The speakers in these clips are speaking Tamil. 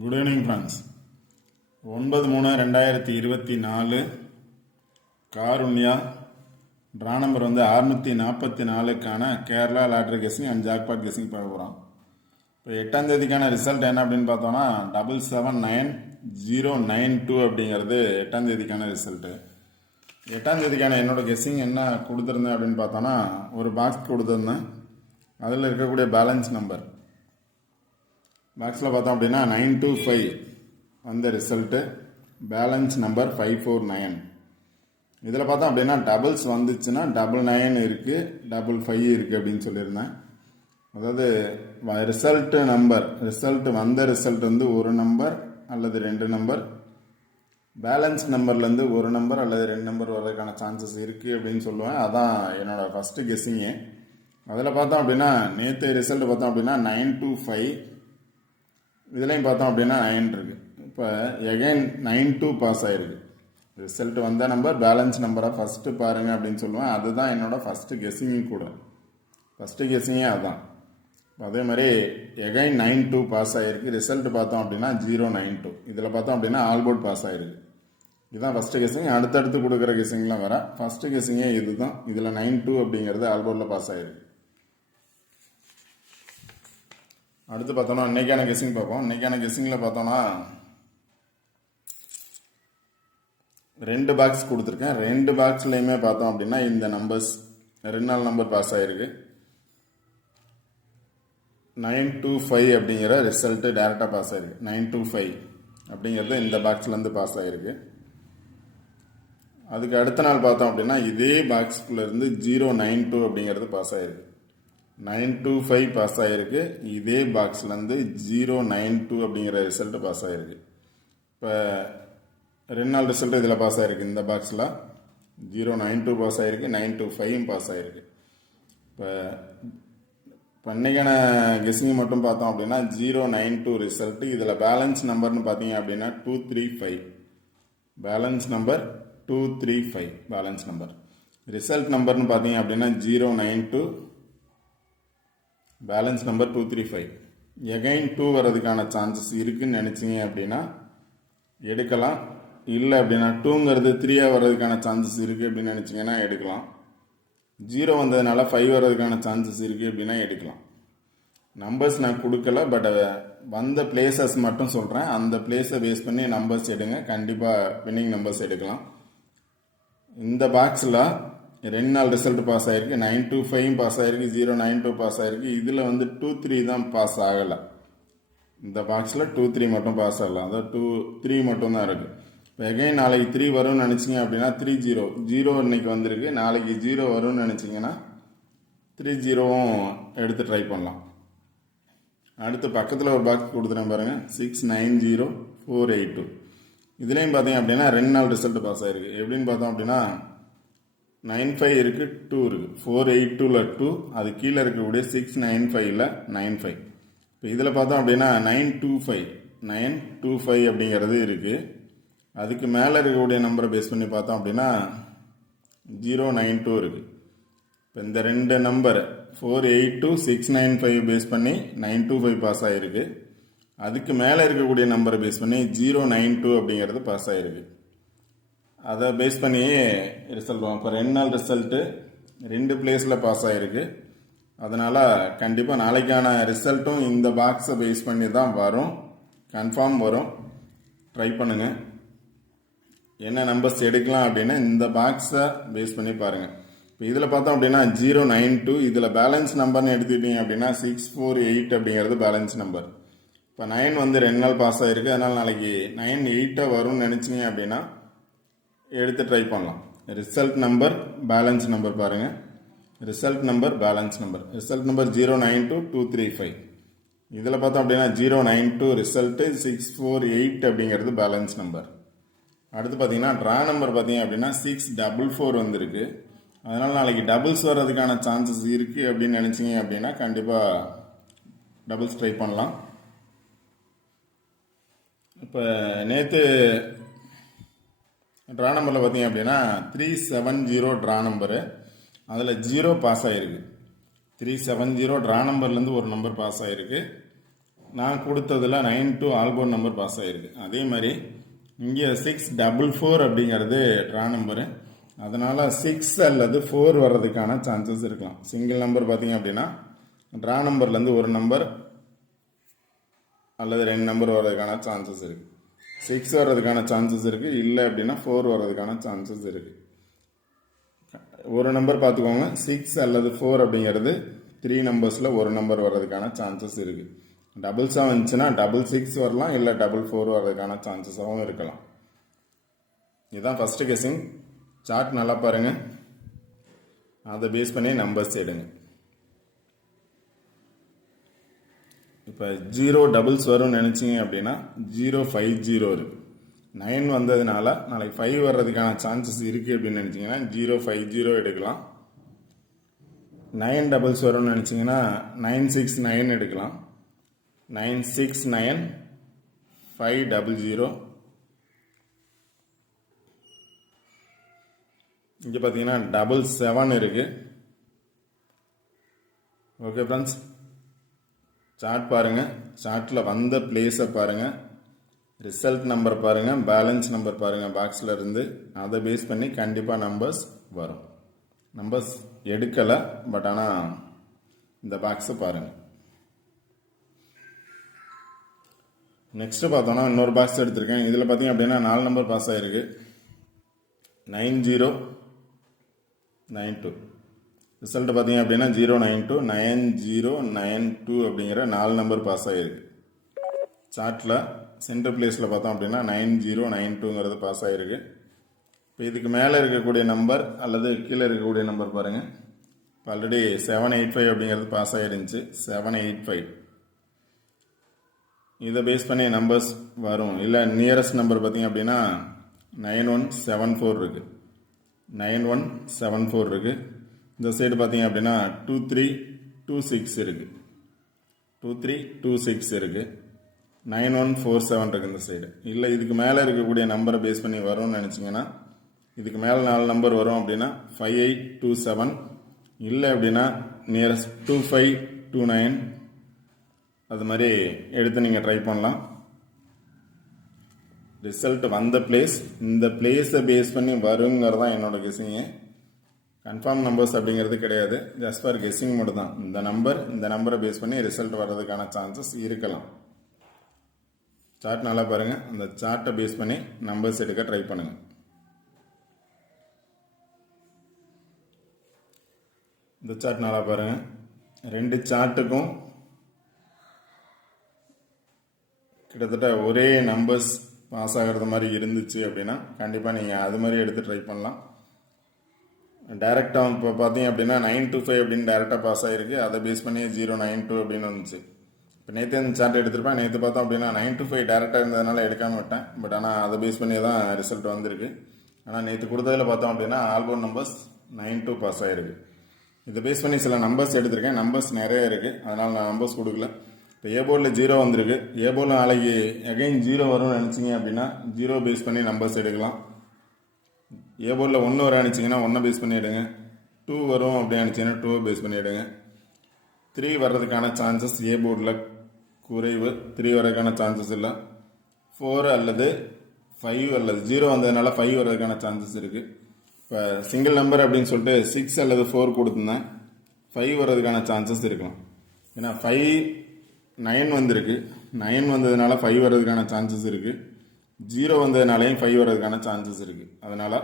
Good evening friends. 9/3/2024 Karunya draw number 644க்கான Kerala lottery guessing and jackpot guessing பார்க்க போகிறோம். இப்போ 8ஆம் தேதிக்கான ரிசல்ட் என்ன அப்படின்னு பார்த்தோன்னா 779092 அப்படிங்கிறது 8ஆம் தேதிக்கான ரிசல்ட்டு. 8ஆம் தேதிக்கான என்னோட கெஸிங் என்ன கொடுத்துருந்தேன் அப்படின்னு பார்த்தோன்னா, ஒரு பாக்ஸ் கொடுத்துருந்தேன். அதில் இருக்கக்கூடிய பேலன்ஸ் நம்பர் பாக்ஸில் பார்த்தோம் அப்படின்னா 925 வந்த ரிசல்ட்டு. Balance number 549. இதில் பார்த்தோம் அப்படின்னா டபுள்ஸ் வந்துச்சுன்னா 99 இருக்குது, 55 இருக்குது அப்படின்னு சொல்லியிருந்தேன். அதாவது ரிசல்ட் வந்த ரிசல்ட் ஒரு நம்பர் அல்லது 2 நம்பர், பேலன்ஸ் நம்பர்லேருந்து ஒரு நம்பர் அல்லது 2 நம்பர் வர்றதுக்கான சான்சஸ் இருக்குது அப்படின்னு சொல்லுவேன். அதான் என்னோடய ஃபஸ்ட்டு கெஸ்ஸிங்கு. அதில் பார்த்தோம் அப்படின்னா நேற்று ரிசல்ட் பார்த்தோம் அப்படின்னா 925, இதுலேயும் பார்த்தோம் அப்படின்னா 9 இருக்குது. இப்போ எகைன் 92 பாஸ் ஆகிருக்கு. ரிசல்ட் வந்த நம்பர் பேலன்ஸ் நம்பராக ஃபஸ்ட்டு பாருங்கள் அப்படின்னு சொல்லுவேன். அதுதான் என்னோடய ஃபஸ்ட்டு கெஸ்ஸிங்கும் கூட. ஃபஸ்ட்டு கெஸ்ஸிங்கே அதுதான். அதே மாதிரி எகைன் 92 பாஸ் ஆகிருக்கு. ரிசல்ட் பார்த்தோம் அப்படின்னா 092. இதில் பார்த்தோம் அப்படின்னா ஆல்போர்ட் பாஸ் ஆகிருக்கு. இதுதான் ஃபஸ்ட்டு கெஸ்ஸிங். அடுத்தடுத்து கொடுக்குற கெஸ்ஸிங்லாம் வர ஃபஸ்ட்டு கெஸ்ஸிங்கே இது தான். இதில் 92 அப்படிங்கிறது ஆல்போர்டில் பாஸ் ஆகிருக்கு. அடுத்து பார்த்தோன்னா இன்றைக்கான கெஸ்ஸிங் பார்ப்போம். இன்றைக்கான கெஸ்ஸிங்கில் பார்த்தோன்னா 2 பாக்ஸ் கொடுத்துருக்கேன். 2 பாக்ஸ்லையுமே பார்த்தோம் அப்படின்னா இந்த நம்பர்ஸ் 2 நம்பர் பாஸ் ஆகிருக்கு. 925 அப்படிங்கிற ரிசல்ட்டு டேரெக்டாக பாஸ் ஆகிருக்கு. 925 அப்படிங்கிறது இந்த பாக்ஸ்லேருந்து பாஸ் ஆகிருக்கு. அதுக்கு அடுத்த நாள் பார்த்தோம் அப்படின்னா இதே பாக்ஸ்குள்ளேருந்து 092 அப்படிங்கிறது பாஸ் ஆகிருக்கு. 925 பாஸ் ஆகிருக்கு. இதே பாக்ஸ்லேருந்து 092 அப்படிங்கிற ரிசல்ட்டு பாஸ் ஆகிருக்கு. இப்போ 2 நாள் ரிசல்ட்டு இதில் பாஸ் ஆகிருக்கு. இந்த பாக்ஸில் 092 பாஸ் ஆகிருக்கு, 925 பாஸ் ஆகிருக்கு. இப்போ இன்றைக்கான கெஸ்ஸிங் மட்டும் பார்த்தோம் அப்படின்னா 092 ரிசல்ட்டு. இதில் பேலன்ஸ் நம்பர்னு பார்த்தீங்க அப்படின்னா 235. Balance number 235 balance number. Result நம்பர்னு பார்த்தீங்க அப்படின்னா 092, பேலன்ஸ் நம்பர் 235. எகைன் 2 வர்றதுக்கான சான்சஸ் இருக்குதுன்னு நினச்சிங்க அப்படின்னா எடுக்கலாம். இல்லை அப்படின்னா 2ங்கிறது 3 வர்றதுக்கான சான்சஸ் இருக்குது அப்படின்னு நினச்சிங்கன்னா எடுக்கலாம். 0 வந்ததுனால 5 வர்றதுக்கான சான்சஸ் இருக்குது அப்படின்னா எடுக்கலாம். நம்பர்ஸ் நான் கொடுக்கல, பட் வந்த பிளேசஸ் மட்டும் சொல்கிறேன். அந்த பிளேஸை பேஸ் பண்ணி நம்பர்ஸ் எடுங்க. கண்டிப்பாக வின்னிங் நம்பர்ஸ் எடுக்கலாம். இந்த பாக்ஸில் 2 நாள் ரிசல்ட் பாஸ் ஆகிருக்கு. 925 பாஸ் ஆகிருக்கு, 092 பாஸ் ஆகிருக்கு. இதில் 23 தான் பாஸ் ஆகலை. இந்த பாக்ஸில் 23 மட்டும் பாஸ் ஆகலை. அதாவது 23 மட்டும் தான் இருக்குது. இப்போ எகைன் நாளைக்கு 3 வரும்னு நினச்சிங்க அப்படின்னா 30 இன்னைக்கு வந்திருக்கு. நாளைக்கு 0 வரும்னு நினச்சிங்கன்னா 30வும் எடுத்து ட்ரை பண்ணலாம். அடுத்து பக்கத்தில் ஒரு பாக்ஸ் கொடுத்துட்டேன் பாருங்கள், 690482. இதுலேயும் பார்த்தீங்க அப்படின்னா 2 நாள் ரிசல்ட் பாஸ் ஆகிருக்கு. எப்படின்னு பார்த்தோம் அப்படின்னா 95 இருக்குது, 2 இருக்குது. 482ல் 2, அது கீழே இருக்கக்கூடிய 695ல் 95. இப்போ இதில் பார்த்தோம் அப்படின்னா 925 அப்படிங்கிறது இருக்குது. அதுக்கு மேலே இருக்கக்கூடிய நம்பரை பேஸ் பண்ணி பார்த்தோம் அப்படின்னா 092 இருக்குது. இப்போ இந்த 2 நம்பர் 482, 695 பேஸ் பண்ணி 925 பாஸ் ஆகிருக்கு. அதுக்கு மேலே இருக்கக்கூடிய நம்பரை பேஸ் பண்ணி 092 அப்படிங்கிறது பாஸ் ஆகிருக்கு. அதை பேஸ் பண்ணி ரிசல்ட் வரும். இப்போ 2 நாள் ரிசல்ட்டு 2 பிளேஸில் பாஸ் ஆகிருக்கு. அதனால் கண்டிப்பாக நாளைக்கான ரிசல்ட்டும் இந்த பாக்ஸை பேஸ் பண்ணி தான் வரும். கன்ஃபார்ம் வரும். ட்ரை பண்ணுங்கள். என்ன நம்பர்ஸ் எடுக்கலாம் அப்படின்னா இந்த பாக்ஸை பேஸ் பண்ணி பாருங்கள். இப்போ இதில் பார்த்தோம் அப்படின்னா 092, இதில் பேலன்ஸ் நம்பர்னு எடுத்துக்கிட்டீங்க அப்படின்னா 648 அப்படிங்கிறது பேலன்ஸ் நம்பர். இப்போ 9 2 நாள் பாஸ் ஆகிருக்கு. அதனால் நாளைக்கு 98 வரும்னு நினச்சிங்க அப்படின்னா எடுத்து ட்ரை பண்ணலாம். ரிசல்ட் நம்பர் பேலன்ஸ் நம்பர் பாருங்கள். Result number balance number. Result number 092235. இதில் பார்த்தோம் அப்படின்னா 092 ரிசல்ட்டு, 648 அப்படிங்கிறது பேலன்ஸ் நம்பர். அடுத்து பார்த்தீங்கன்னா ட்ரா நம்பர் பார்த்தீங்க அப்படின்னா 644 வந்திருக்கு. அதனால் நாளைக்கு டபுள்ஸ் வர்றதுக்கான சான்சஸ் இருக்குது அப்படின்னு நினச்சிங்க அப்படின்னா கண்டிப்பாக டபுள்ஸ் ட்ரை பண்ணலாம். இப்போ நேற்று ட்ரா நம்பரில் பார்த்தீங்க அப்படின்னா 370 ட்ரா நம்பரு. அதில் 0 பாஸ் ஆகிருக்கு. 370 ட்ரா நம்பர்லேருந்து ஒரு நம்பர் பாஸ் ஆகிருக்கு. நான் கொடுத்ததில் 9 ஆல்போர்ட் நம்பர் பாஸ் ஆகிருக்கு. அதே மாதிரி இங்கே 644 அப்படிங்கிறது ட்ரா நம்பரு. அதனால் 6 அல்லது 4 வர்றதுக்கான சான்சஸ் இருக்கலாம். சிங்கிள் நம்பர் பார்த்தீங்க அப்படின்னா ட்ரா நம்பர்லேருந்து ஒரு நம்பர் அல்லது 2 நம்பர் வர்றதுக்கான சான்சஸ் இருக்குது. 6 வர்றதுக்கான சான்சஸ் இருக்குது. இல்லை அப்படின்னா 4 வர்றதுக்கான சான்சஸ் இருக்குது. ஒரு நம்பர் பார்த்துக்கோங்க. 6 அல்லது 4 அப்படிங்கிறது 3 நம்பர்ஸில் ஒரு நம்பர் வர்றதுக்கான சான்சஸ் இருக்குது. டபுள்ஸாக வந்துச்சுன்னா 66 வரலாம், இல்லை 44 வர்றதுக்கான சான்சஸாகவும் இருக்கலாம். இதுதான் ஃபஸ்ட்டு கெஸ்ஸிங். சார்ட் நல்லா பாருங்கள், அதை பேஸ் பண்ணி நம்பர்ஸ் எடுங்க. இப்போ 0 டபுள்ஸ் வரும்னு நினச்சிங்க அப்படின்னா 050 இருக்குது. 9 வந்ததுனால நாளைக்கு 5 வர்றதுக்கான சான்சஸ் இருக்குது அப்படின்னு நினச்சிங்கன்னா 050 எடுக்கலாம். 9 டபுள்ஸ் வரும்னு நினச்சிங்கன்னா 969 எடுக்கலாம். 969 500. இங்கே பார்த்தீங்கன்னா 77 இருக்குது. ஓகே ஃப்ரெண்ட்ஸ், சார்ட் பாருங்கள். சார்ட்டில் வந்த பிளேஸை பாருங்கள், ரிசல்ட் நம்பர் பாருங்கள், பேலன்ஸ் நம்பர் பாருங்கள் பாக்ஸில் இருந்து. அதை பேஸ் பண்ணி கண்டிப்பாக நம்பர்ஸ் வரும். நம்பர்ஸ் எடுக்கலை, பட் ஆனால் இந்த பாக்ஸை பாருங்கள். நெக்ஸ்ட்டு பார்த்தோன்னா இன்னொரு பாக்ஸ் எடுத்திருக்கேன். இதில் பார்த்தீங்க அப்படின்னா 4 நம்பர் பாஸ் ஆகிருக்கு. 9092. ரிசல்ட் பார்த்தீங்க அப்படின்னா 092 9092 அப்படிங்கிற 4 நம்பர் பாஸ் ஆகிருக்கு. சார்ட்டில் சென்டர் பிளேஸில் பார்த்தோம் அப்படின்னா 9092ங்கிறது பாஸ் ஆகிருக்கு. இப்போ இதுக்கு மேலே இருக்கக்கூடிய நம்பர் அல்லது கீழே இருக்கக்கூடிய நம்பர் பாருங்கள். இப்போ ஆல்ரெடி 785 அப்படிங்கிறது பாஸ் ஆகிருந்துச்சு. 785 இதை பேஸ் பண்ணி நம்பர்ஸ் வரும். இல்லை நியரஸ்ட் நம்பர் பார்த்தீங்க அப்படின்னா 9174 இருக்குது. 9174 இருக்குது. இந்த சைடு பார்த்தீங்க அப்படின்னா 2326 இருக்குது. 2326 இருக்குது. 9147 இருக்குது இந்த சைடு. இல்லை இதுக்கு மேலே இருக்கக்கூடிய நம்பரை பேஸ் பண்ணி வரும்னு நினச்சிங்கன்னா இதுக்கு மேலே 4 நம்பர் வரும் அப்படின்னா 5827. இல்லை அப்படின்னா நியரஸ்ட் 2529 அது மாதிரி எடுத்து நீங்கள் ட்ரை பண்ணலாம். ரிசல்ட் வந்த பிளேஸ், இந்த பிளேஸை பேஸ் பண்ணி வருங்கிறது தான் என்னோட கெஸ்ஸிங்கு. கன்ஃபார்ம் நம்பர்ஸ் அப்படிங்கிறது கிடையாது, ஜஸ்ட் ஃபார் கெஸ்ஸிங் மட்டும் தான். இந்த நம்பரை பேஸ் பண்ணி ரிசல்ட் வர்றதுக்கான சான்சஸ் இருக்கலாம். சார்ட் நல்லா பாருங்கள். அந்த சார்ட்டை பேஸ் பண்ணி நம்பர்ஸ் எடுக்க ட்ரை பண்ணுங்கள். இந்த சார்ட் நல்லா பாருங்கள். 2 சார்ட்டுக்கும் கிட்டத்தட்ட ஒரே நம்பர்ஸ் பாஸ் ஆகிறது மாதிரி இருந்துச்சு அப்படின்னா கண்டிப்பாக நீங்கள் அது மாதிரி எடுத்து ட்ரை பண்ணலாம். டைரெக்டாக இப்போ பார்த்தீங்க அப்படின்னா 925 அப்படின்னு டைரெக்டாக பாஸ் ஆகிருக்கு. அதை பேஸ் பண்ணி 092 அப்படின்னு வந்துச்சு. இப்போ நேற்று இந்த சார்ட் எடுத்திருப்பேன். நேற்று பார்த்தோம் அப்படின்னா 925 டைரெக்டாக இருந்ததுனால எடுக்காமல் விட்டேன். பட் ஆனால் அதை பேஸ் பண்ணி தான் ரிசல்ட் வந்திருக்கு. ஆனால் நேற்று கொடுத்ததில் பார்த்தோம் அப்படின்னா ஆல்போர்ட் நம்பர்ஸ் 92 பாஸ் ஆகிருக்கு. இதை பேஸ் பண்ணி சில நம்பர்ஸ் எடுத்திருக்கேன். நம்பர்ஸ் நிறைய இருக்குது, அதனால் நான் நம்பர்ஸ் கொடுக்கல. இப்போ ஏ போர்டில் 0 வந்திருக்கு. ஏ போர்டில் நாளைக்கு அகைன் 0 வரும்னு நினச்சிங்க அப்படின்னா 0 பேஸ் பண்ணி நம்பர்ஸ் எடுக்கலாம். ஏ போர்டில் 1 வர நினச்சிங்கன்னா 1 பேஸ் பண்ணி எடுங்க. 2 வரும் அப்படின்னு நினச்சிங்கன்னா 2 பேஸ் பண்ணி எடுங்க. 3 வர்றதுக்கான சான்சஸ் ஏ போர்டில் குறைவு. 3 வர்றதுக்கான சான்சஸ் இல்லை. 4 அல்லது 5 அல்லது 0 வந்ததுனால 5 வர்றதுக்கான சான்சஸ் இருக்குது. இப்போ சிங்கிள் நம்பர் அப்படின்னு சொல்லிட்டு 6 அல்லது 4 கொடுத்துருந்தேன். 5 வர்றதுக்கான சான்சஸ் இருக்கலாம். ஏன்னா 9 வந்திருக்கு. 9 வந்ததுனால 5 வர்றதுக்கான சான்சஸ் இருக்குது. 0 வந்ததுனாலையும் 5 வர்றதுக்கான சான்சஸ் இருக்குது. அதனால்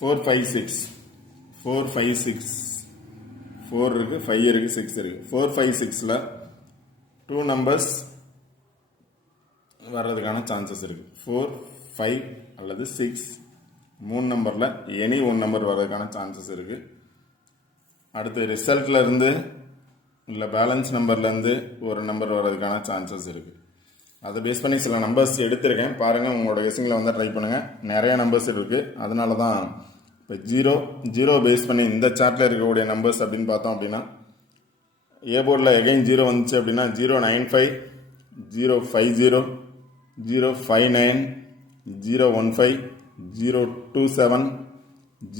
456 4 இருக்குது, 5 இருக்குது, 6 இருக்குது. 456ல் 2 நம்பர்ஸ் வர்றதுக்கான சான்சஸ் இருக்குது. 4, 5 அல்லது 6 3 நம்பரில் எனி 1 நம்பர் வர்றதுக்கான சான்சஸ் இருக்குது. அடுத்து ரிசல்ட்டில் இருந்து இல்லை பேலன்ஸ் நம்பர்லேருந்து ஒரு நம்பர் வர்றதுக்கான சான்சஸ் இருக்குது. அதை பேஸ் பண்ணி சில நம்பர்ஸ் எடுத்திருக்கேன். பாருங்கள், உங்களோட கெஸ்ஸிங்கில் வந்து ட்ரை பண்ணுங்கள். நிறையா நம்பர்ஸ் இருக்குது. அதனால தான் இப்போ 0 பேஸ் பண்ணி இந்த சார்ட்டில் இருக்கக்கூடிய நம்பர்ஸ் அப்படின்னு பார்த்தோம் அப்படின்னா ஏ போர்டில் எகைன் 0 வந்துச்சு அப்படின்னா 095 050 059 015 027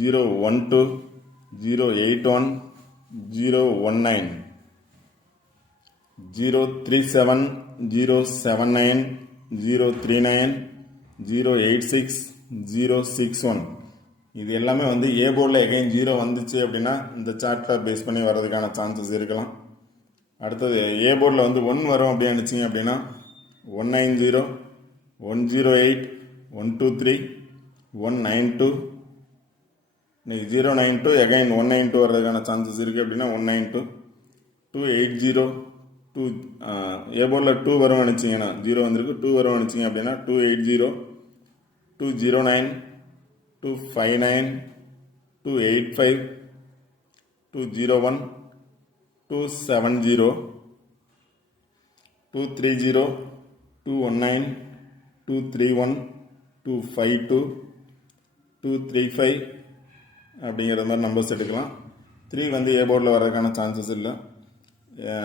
012 081 019 037 079 039 086 061. இது எல்லாமே வந்து ஏ போர்டில் எகைன் 0 வந்துச்சு அப்படின்னா இந்த சார்ட்டில் பேஸ் பண்ணி வர்றதுக்கான சான்சஸ் இருக்கலாம். அடுத்தது ஏ போர்டில் வந்து 1 வரும் அப்படின்னு நினச்சிங்க அப்படின்னா 190 108 123 192. இன்னைக்கு 092 எகைன் 192 வர்றதுக்கான சான்சஸ் இருக்குது அப்படின்னா 192 280 2 ஏ போர்டில் 2 வரும் நினச்சிங்கன்னா 0 வந்திருக்கு 2 வரும் நினச்சிங்க அப்படின்னா 280 209 259 285 201 270 230 219 231 252 235 அப்படிங்கிற மாதிரி நம்பர்ஸ் எடுக்கலாம். 3 வந்து ஏ போர்டில் வர்றதுக்கான சான்சஸ் இல்லை.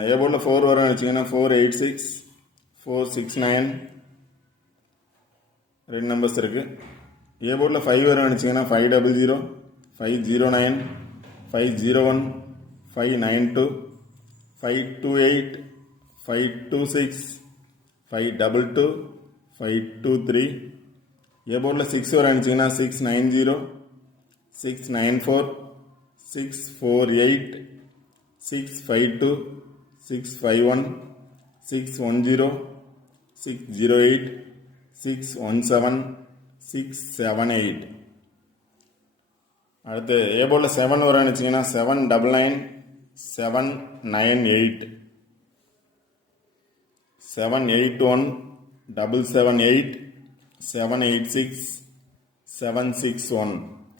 ஏ போர்டில் 4 வரும் நினச்சிங்கன்னா 486 469 ரெண்டு நம்பர்ஸ் இருக்குது. ஏ போர்டில் 5 வரும் நினச்சிங்கன்னா 500 509 501 592 528 526 522 523. ஏ போர்டில் 6 வரும் நினச்சிங்கன்னா 690 694 648 652 651 610 608 617 678. அடுத்து ஏ போர்டில் 7 வரும் நினச்சிங்கன்னா 799 798 781 778 786 761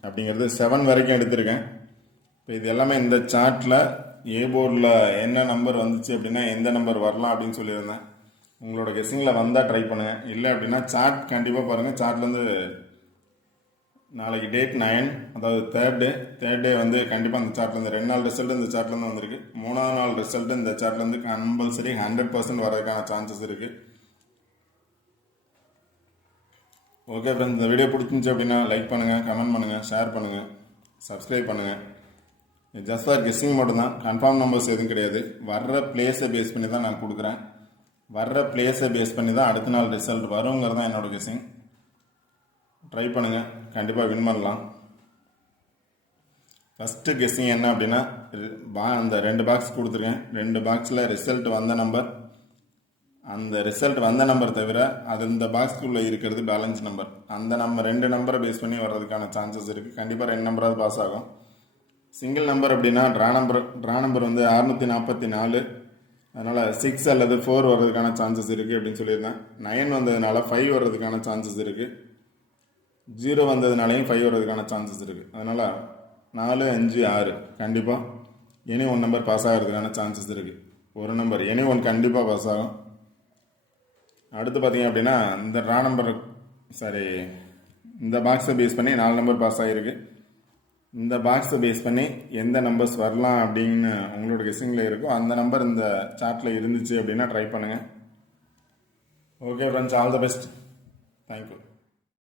அப்படிங்கிறது 7 வரைக்கும் எடுத்திருக்கேன். இப்போ இது எல்லாமே இந்த சார்ட்டில் ஏ போர்டில் என்ன நம்பர் வந்துச்சு அப்படின்னா எந்த நம்பர் வரலாம் அப்படின்னு சொல்லியிருந்தேன். உங்களோட கெஸ்ஸிங்கில் வந்தால் ட்ரை பண்ணுங்கள். இல்லை அப்படின்னா சார்ட் கண்டிப்பாக பாருங்கள். சார்ட்லேருந்து நாளைக்கு டேட் 9, அதாவது தேர்ட் டே வந்து கண்டிப்பாக அந்த சார்ட்லேருந்து 2 நாள் ரிசல்ட் இந்த சார்ட்லேருந்து வந்திருக்கு. 3ஆவது நாள் ரிசல்ட் இந்த சார்ட்லேருந்து கம்பல்சரி 100% வரதுக்கான சான்சஸ் இருக்குது. ஓகே ஃப்ரெண்ட்ஸ், இந்த வீடியோ பிடிச்சிருந்துச்சு அப்படின்னா லைக் பண்ணுங்கள், கமெண்ட் பண்ணுங்கள், ஷேர் பண்ணுங்கள், சப்ஸ்கிரைப் பண்ணுங்கள். ஜஸ்ட் ஃபார் கெஸ்ஸிங் மட்டும்தான், கன்ஃபார்ம் நம்பர்ஸ் எதுவும் கிடையாது. வர்ற பிளேஸை பேஸ் பண்ணி தான் நான் கொடுக்குறேன். வர்ற பிளேஸை பேஸ் பண்ணி தான் அடுத்த நாள் ரிசல்ட் வருங்கிறது தான் என்னோட கெஸ்ஸிங். ட்ரை பண்ணுங்கள், கண்டிப்பாக வின் பண்ணலாம். ஃபஸ்ட்டு கெஸ்ஸிங் என்ன அப்படின்னா அந்த 2 பாக்ஸ் கொடுத்துருக்கேன். 2 பாக்ஸில் ரிசல்ட் வந்த நம்பர், அந்த ரிசல்ட் வந்த நம்பர் தவிர அது இந்த பாக்ஸ்க்குள்ளே இருக்கிறது பேலன்ஸ் நம்பர். அந்த நம்பர் 2 நம்பரை பேஸ் பண்ணி வர்றதுக்கான சான்சஸ் இருக்குது. கண்டிப்பாக 2 நம்பராவது பாஸ் ஆகும். சிங்கிள் நம்பர் அப்படின்னா ட்ரா நம்பர் வந்து 644. அதனால் 6 அல்லது 4 வர்றதுக்கான சான்சஸ் இருக்குது அப்படின்னு சொல்லியிருந்தேன். 9 வந்ததுனால 5 வர்றதுக்கான சான்சஸ் இருக்குது. 0 வந்ததுனாலையும் 5 வர்றதுக்கான சான்சஸ் இருக்குது. அதனால் 4 5 6 கண்டிப்பாக எனி 1 நம்பர் பாஸ் ஆகிறதுக்கான சான்சஸ் இருக்குது. ஒரு நம்பர் எனி 1 கண்டிப்பாக பாஸ் ஆகும். அடுத்து பார்த்தீங்க அப்படின்னா இந்த பாக்ஸை பேஸ் பண்ணி 4 நம்பர் பாஸ் ஆகிருக்கு. இந்த பாக்ஸை பேஸ் பண்ணி எந்த நம்பர்ஸ் வரலாம் அப்படின்னு உங்களோட கெஸ்ஸிங்கில் இருக்கோ அந்த நம்பர் இந்த சார்ட்டில் இருந்துச்சு அப்படின்னா ட்ரை பண்ணுங்கள். Okay friends, all the best. Thank you.